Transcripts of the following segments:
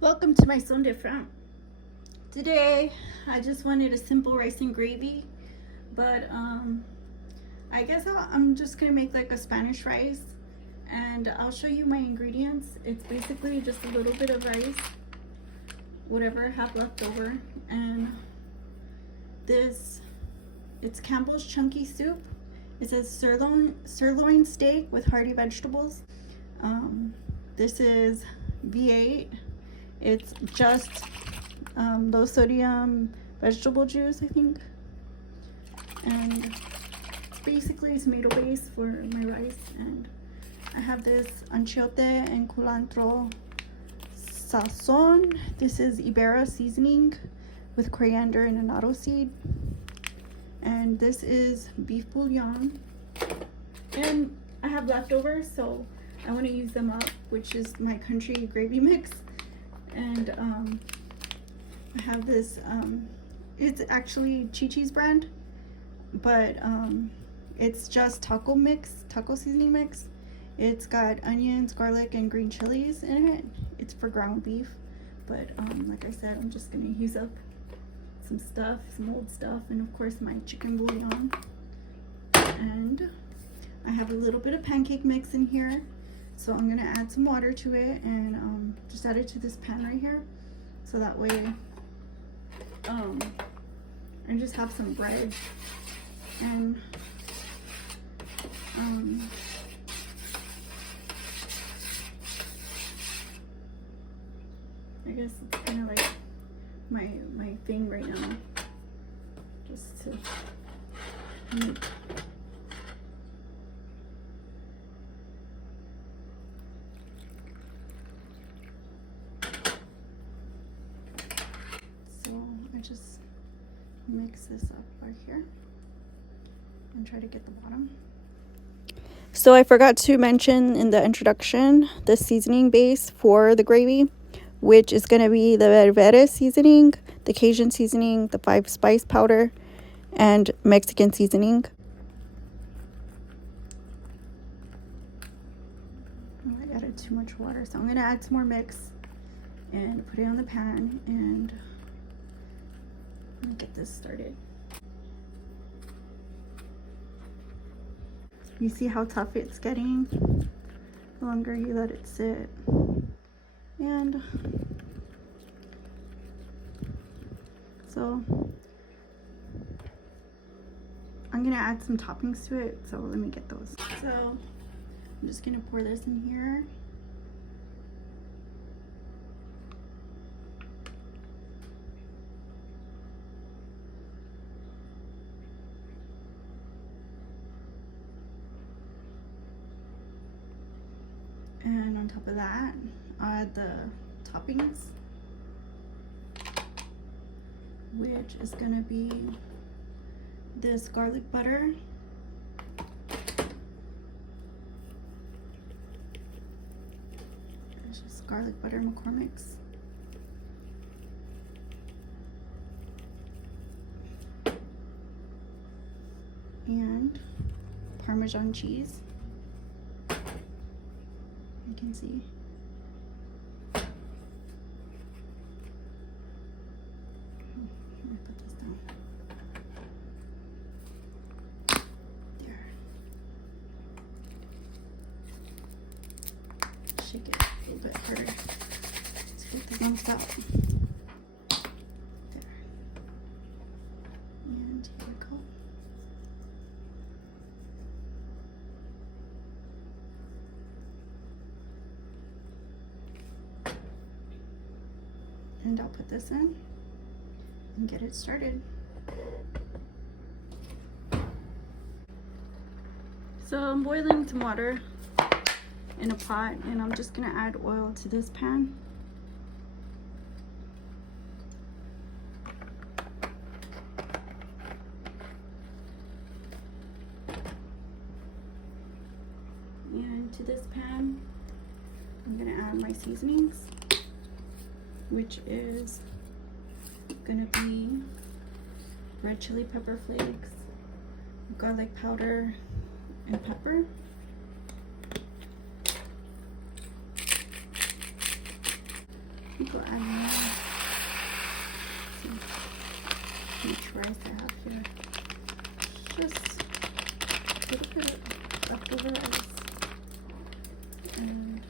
Welcome to my Son Different. Today I just wanted a simple rice and gravy, but I guess I'm just gonna make like a Spanish rice, and I'll show you my ingredients. It's basically just a little bit of rice, whatever I have left over, and it's Campbell's Chunky Soup. It says sirloin steak with hearty vegetables. This is V8. It's just low sodium vegetable juice, I think, and it's basically tomato base for my rice. And I have this achiote and culantro sazon. This is Berbere seasoning with coriander and annatto seed, and this is beef bouillon, and I have leftovers, so I want to use them up, which is my country gravy mix. And I have this, it's actually Chi-Chi's brand, but it's just taco seasoning mix. It's got onions, garlic, and green chilies in it. It's for ground beef, but like I said, I'm just gonna use up some old stuff, and of course my chicken bouillon. And I have a little bit of pancake mix in here, so I'm gonna add some water to it, and just add it to this pan right here, so that way I just have some bread. And I guess it's kind of like my thing right now, just to make. So I just mix this up right here and try to get the bottom. So I forgot to mention in the introduction the seasoning base for the gravy, which is going to be the Berbere seasoning, the Cajun seasoning, the 5 spice powder, and Mexican seasoning. Oh, I added too much water, so I'm going to add some more mix and put it on the pan, and let me get this started. You see how tough it's getting the longer you let it sit. And so I'm gonna add some toppings to it, so let me get those. So I'm just gonna pour this in here. And on top of that, I'll add the toppings, which is gonna be this garlic butter, it's just garlic butter McCormick's, and Parmesan cheese. You can see. Let me put this down. There. Shake it a little bit harder to get the lumps out. There. And here we go. And I'll put this in and get it started. So I'm boiling some water in a pot, and I'm just gonna add oil to this pan. And to this pan, I'm gonna add my seasonings, which is gonna be red chili pepper flakes, garlic powder, and pepper. Go add more. See how much rice I have here. Just a little bit of leftover rice. And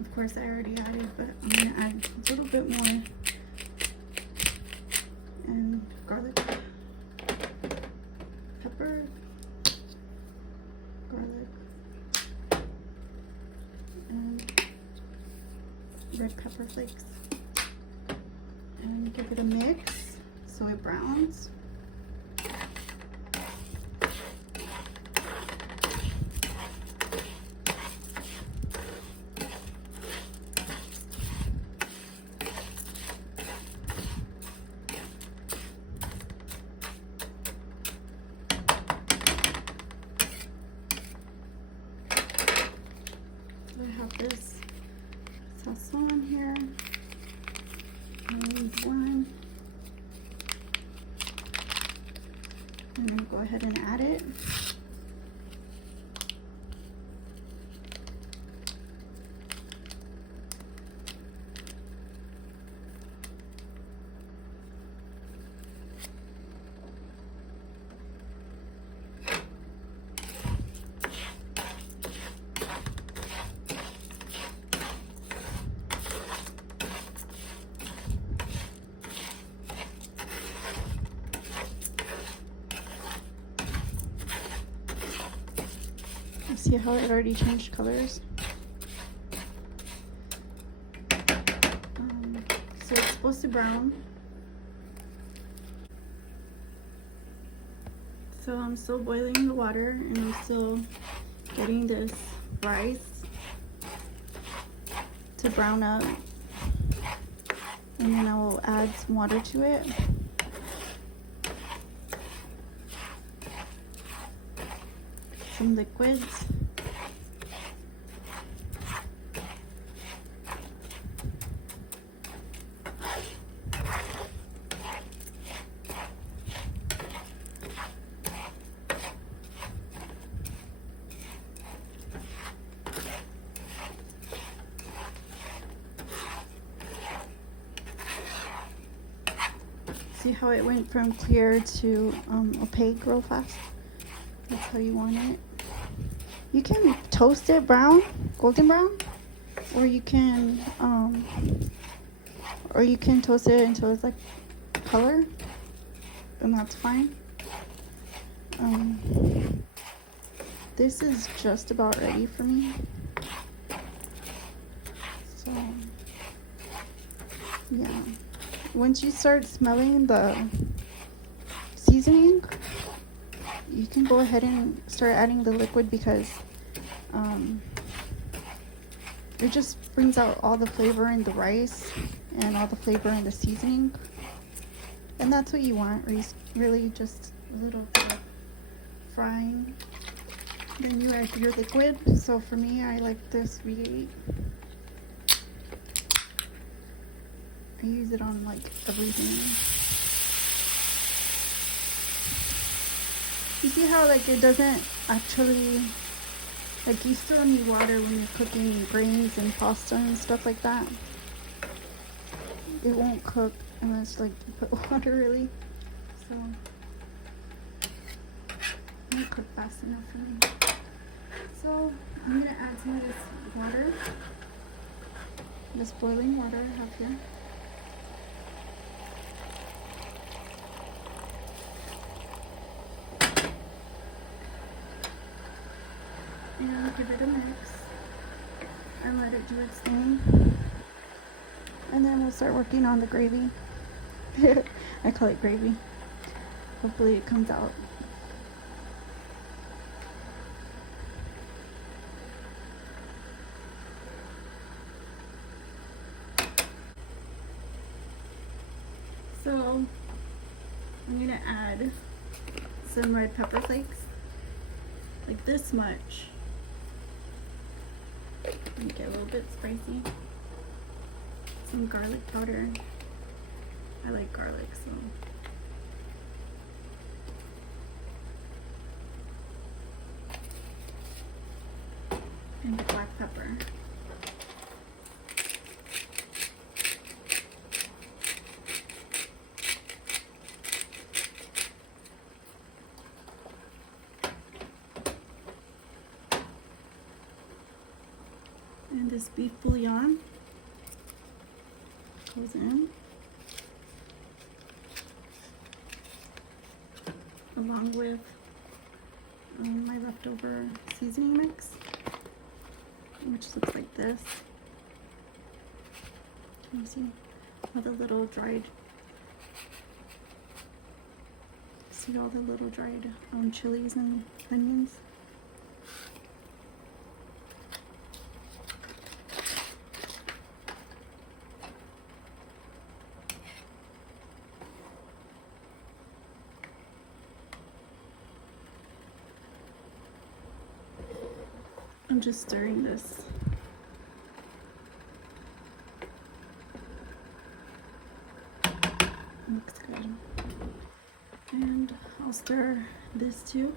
of course I already added, but I'm gonna add a little bit more. And garlic, pepper, garlic, and red pepper flakes. And give it a mix so it browns. I have this salsa here. I need one. I'm going to go ahead and add it. See how it already changed colors? So it's supposed to brown. So I'm still boiling the water and I'm still getting this rice to brown up. And then I will add some water to it. Some liquids. See how it went from clear to opaque real fast? That's how you want it. You can toast it brown, golden brown, or you can toast it until it's like color, and that's fine. This is just about ready for me. So yeah, once you start smelling the seasoning, you can go ahead and start adding the liquid because it just brings out all the flavor in the rice and all the flavor in the seasoning, and that's what you want. Really just a little bit of frying, then you add your liquid. So for me, I like this V8. I use it on like everything. You see how like it doesn't actually, like you still need water when you're cooking grains and pasta and stuff like that. It won't cook unless like you put water really. So it won't cook fast enough for me. So I'm gonna add some of this water, this boiling water I have here. And give it a mix and let it do its thing. And then we'll start working on the gravy. I call it gravy. Hopefully it comes out. So I'm gonna add some red pepper flakes, like this much. Make it a little bit spicy. Some garlic powder. I like garlic, so. And black pepper. beef bouillon goes in, along with my leftover seasoning mix, which looks like this. Can you see all the little dried, see all the little dried chilies and onions? I'm just stirring this. Looks good. And I'll stir this too.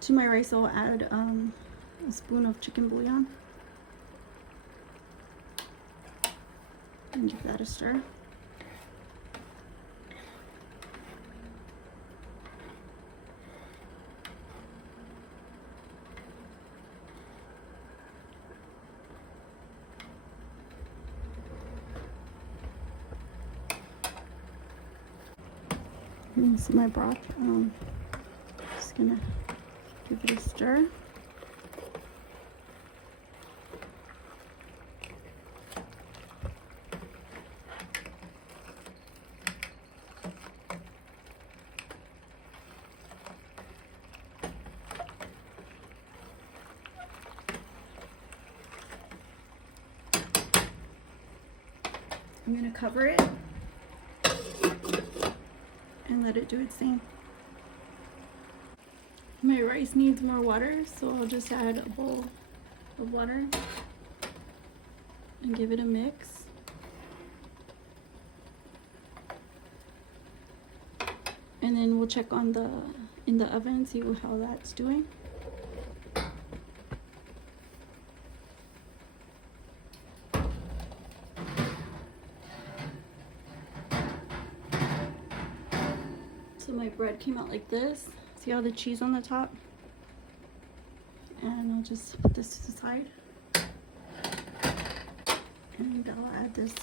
To my rice, I'll add a spoon of chicken bouillon and give that a stir. You see my broth. Just gonna give it a stir. I'm gonna cover it and let it do its thing. My rice needs more water, so I'll just add a bowl of water and give it a mix. And then we'll check on in the oven and see how that's doing. So my bread came out like this. See all the cheese on the top? And I'll just put this to the side. And I'll add this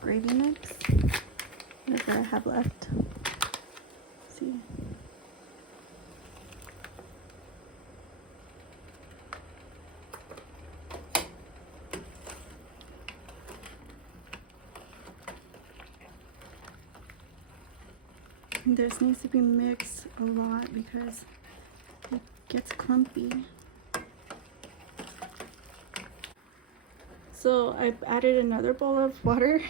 gravy mix, whatever I have left. See? This needs to be mixed a lot because it gets clumpy. So I've added another bowl of water.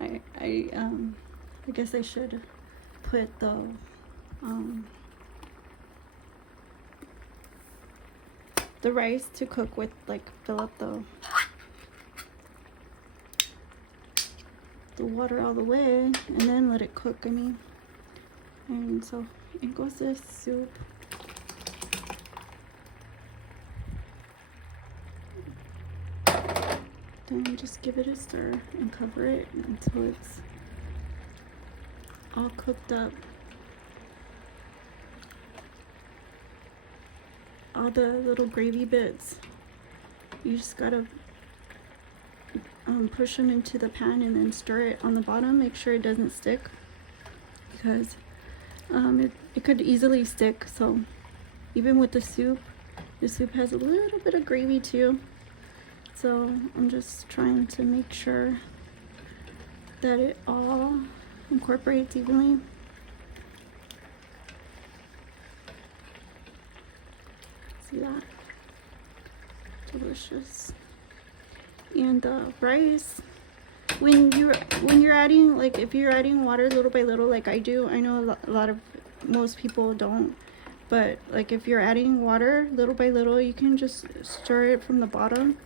I guess I should put the rice to cook with, like fill up the water all the way and then let it cook. And so in goes this soup. Then just give it a stir and cover it until it's all cooked up. All the little gravy bits, you just gotta push them into the pan and then stir it on the bottom. Make sure it doesn't stick, because it could easily stick. So even with the soup has a little bit of gravy too. So I'm just trying to make sure that it all incorporates evenly. See that? Delicious. And the rice, when you're adding, like if you're adding water little by little like I do, I know most people don't, but like if you're adding water little by little, you can just stir it from the bottom.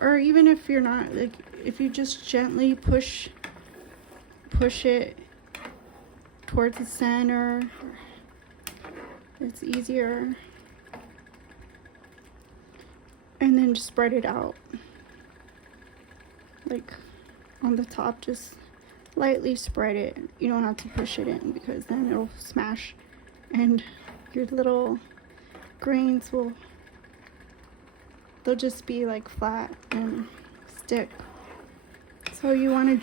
Or even if you're not, like if you just gently push it towards the center, It's easier. And then just spread it out. Like on the top, just lightly spread it. You don't have to push it in because then it'll smash and your little grains they'll just be like flat and stick. So you want to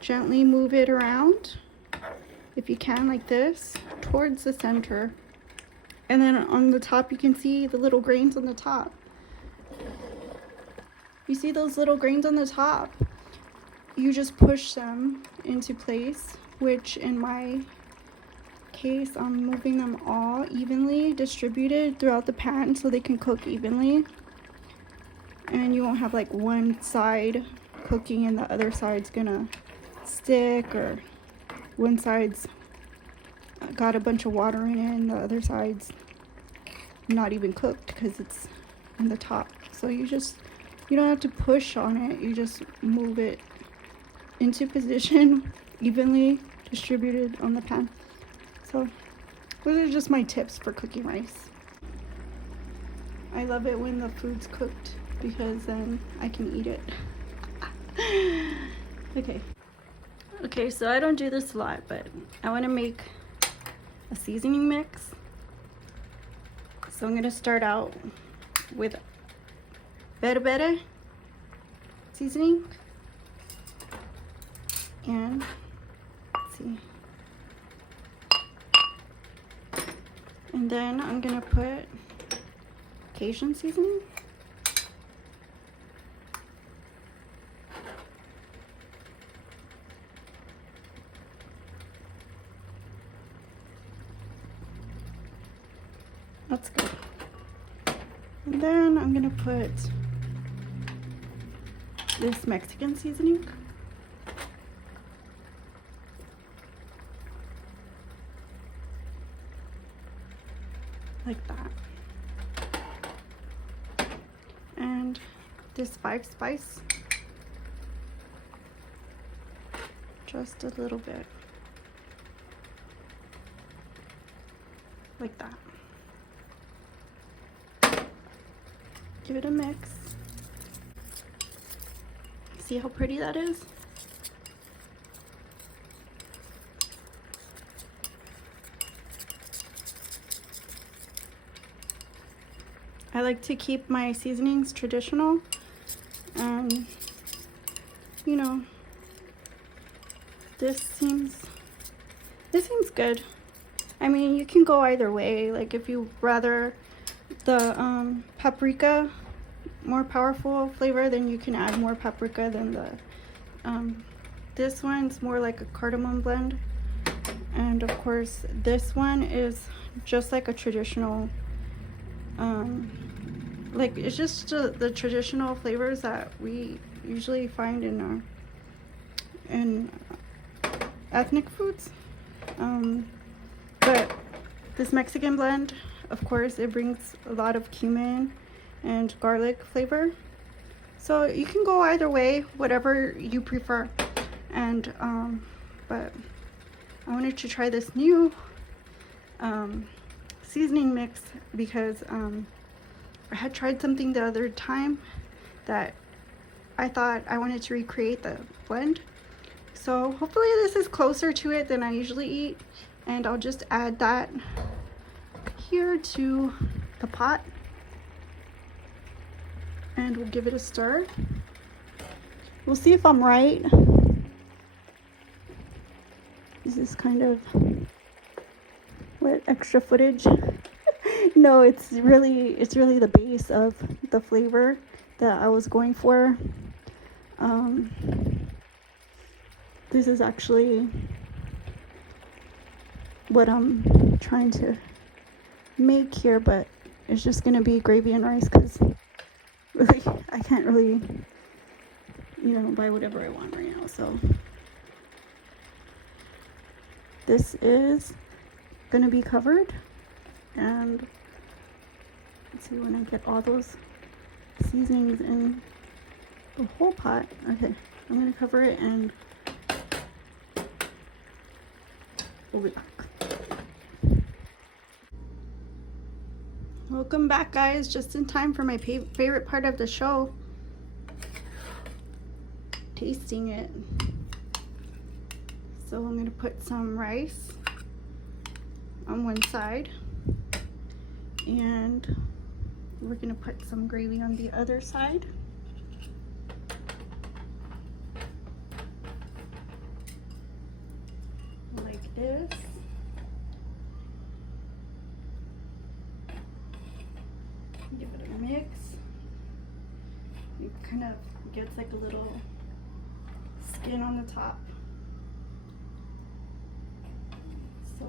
gently move it around, if you can, like this, towards the center. And then on the top, you can see the little grains on the top. You see those little grains on the top? You just push them into place, which in my case, I'm moving them all evenly distributed throughout the pan so they can cook evenly. And you won't have like one side cooking and the other side's gonna stick, or one side's got a bunch of water in it and the other side's not even cooked because it's on the top. So you don't have to push on it, you just move it into position, evenly distributed on the pan. So those are just my tips for cooking rice. I love it when the food's cooked because then I can eat it. Okay, so I don't do this a lot, but I want to make a seasoning mix. So I'm going to start out with Berbere seasoning. And let's see. And then I'm going to put Cajun seasoning. That's good. And then I'm gonna put this Mexican seasoning. Like that. And this 5 spice. Just a little bit. Like that. Give it a mix. See how pretty that is? I like to keep my seasonings traditional, and you know, this seems good. I mean, you can go either way. Like if you rather the paprika more powerful flavor, then you can add more paprika than the this one's more like a cardamom blend. And of course this one is just like a traditional like it's just the traditional flavors that we usually find in ethnic foods. But this Mexican blend, of course, it brings a lot of cumin and garlic flavor. So you can go either way, whatever you prefer. And but I wanted to try this new seasoning mix because I had tried something the other time that I thought I wanted to recreate the blend. So hopefully this is closer to it than I usually eat, and I'll just add that here to the pot and we'll give it a stir. We'll see if I'm right. This is kind of what extra footage. No, it's really the base of the flavor that I was going for. This is actually what I'm trying to make here, but it's just gonna be gravy and rice because really I can't really, you know, buy whatever I want right now. So this is gonna be covered, and let's see when I get all those seasonings in the whole pot. Okay, I'm gonna cover it and we'll be back. Welcome back, guys. Just in time for my favorite part of the show. Tasting it. So I'm going to put some rice on one side. And we're going to put some gravy on the other side. Like this. Give it a mix. It kind of gets like a little skin on the top. So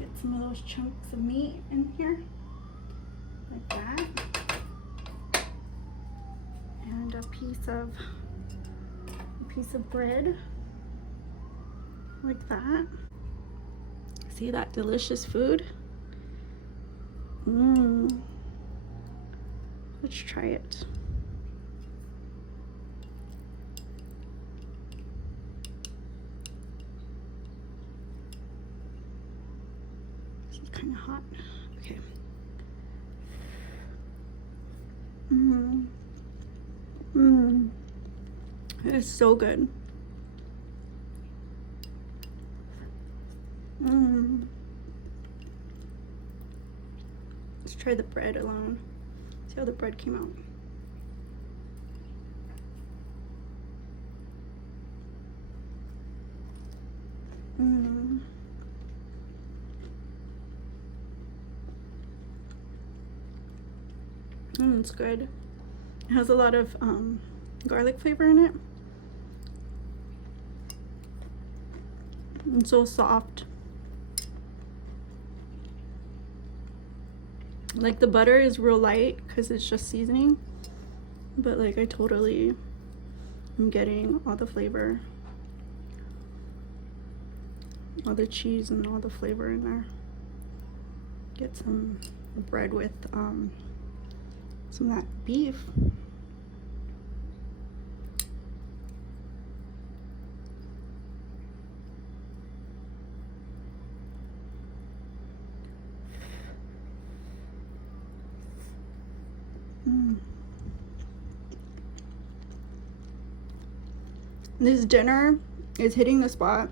get some of those chunks of meat in here, like that, and a piece of bread, like that. See that delicious food? Let's try it. This is kind of hot. Okay. It is so good. Let's try the bread alone. See how the bread came out. It's good. It has a lot of garlic flavor in it. It's so soft. Like the butter is real light because it's just seasoning, but like I totally am getting all the flavor, all the cheese and all the flavor in there. Get some bread with some of that beef. This dinner is hitting the spot,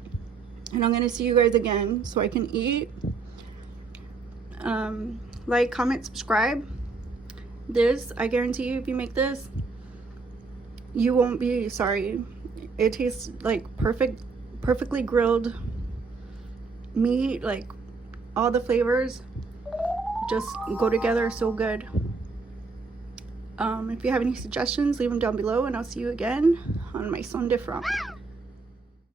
and I'm gonna see you guys again so I can eat. Like, comment, subscribe. This, I guarantee you, if you make this, you won't be sorry. It tastes like perfectly grilled meat, like all the flavors just go together so good. If you have any suggestions, leave them down below, and I'll see you again on my Son de Franc.